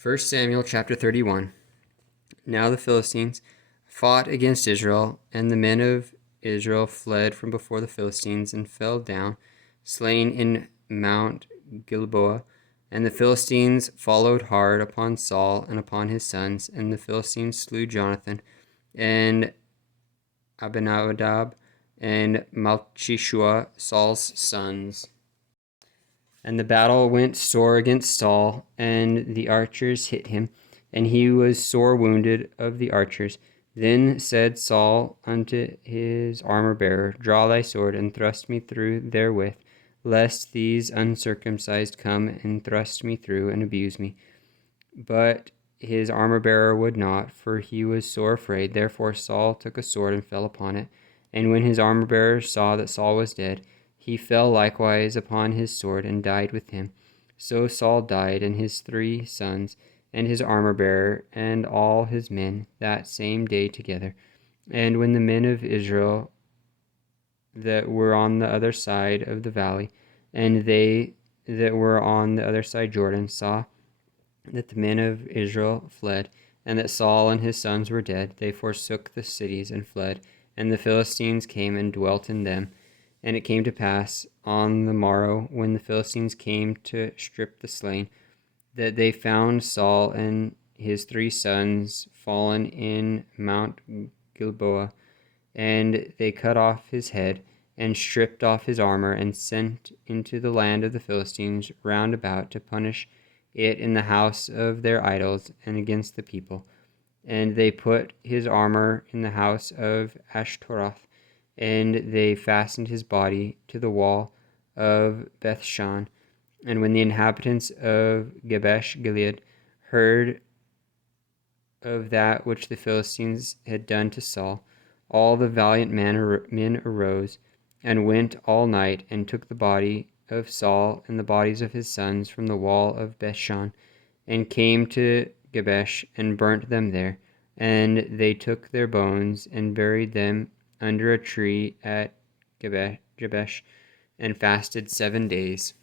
1 Samuel chapter 31. Now the Philistines fought against Israel, and the men of Israel fled from before the Philistines and fell down, slain in Mount Gilboa. And the Philistines followed hard upon Saul and upon his sons, and the Philistines slew Jonathan and Abinadab and Malchishua, Saul's sons. And the battle went sore against Saul, and the archers hit him, and he was sore wounded of the archers. Then said Saul unto his armor-bearer, Draw thy sword, and thrust me through therewith, lest these uncircumcised come and thrust me through, and abuse me. But his armor-bearer would not, for he was sore afraid. Therefore Saul took a sword and fell upon it. And when his armor-bearer saw that Saul was dead, he fell likewise upon his sword, and died with him. So Saul died, and his 3 sons, and his armor-bearer, and all his men, that same day together. And when the men of Israel that were on the other side of the valley, and they that were on the other side Jordan, saw that the men of Israel fled, and that Saul and his sons were dead, they forsook the cities and fled, and the Philistines came and dwelt in them. And it came to pass on the morrow, when the Philistines came to strip the slain, that they found Saul and his 3 sons fallen in Mount Gilboa, and they cut off his head, and stripped off his armor, and sent into the land of the Philistines round about to punish it in the house of their idols and against the people. And they put his armor in the house of Ashtaroth, and they fastened his body to the wall of Bethshan. And when the inhabitants of Jabesh Gilead heard of that which the Philistines had done to Saul, all the valiant men arose, and went all night, and took the body of Saul and the bodies of his sons from the wall of Bethshan, and came to Jabesh, and burnt them there. And they took their bones, and buried them under a tree at Jabesh, and fasted 7 days.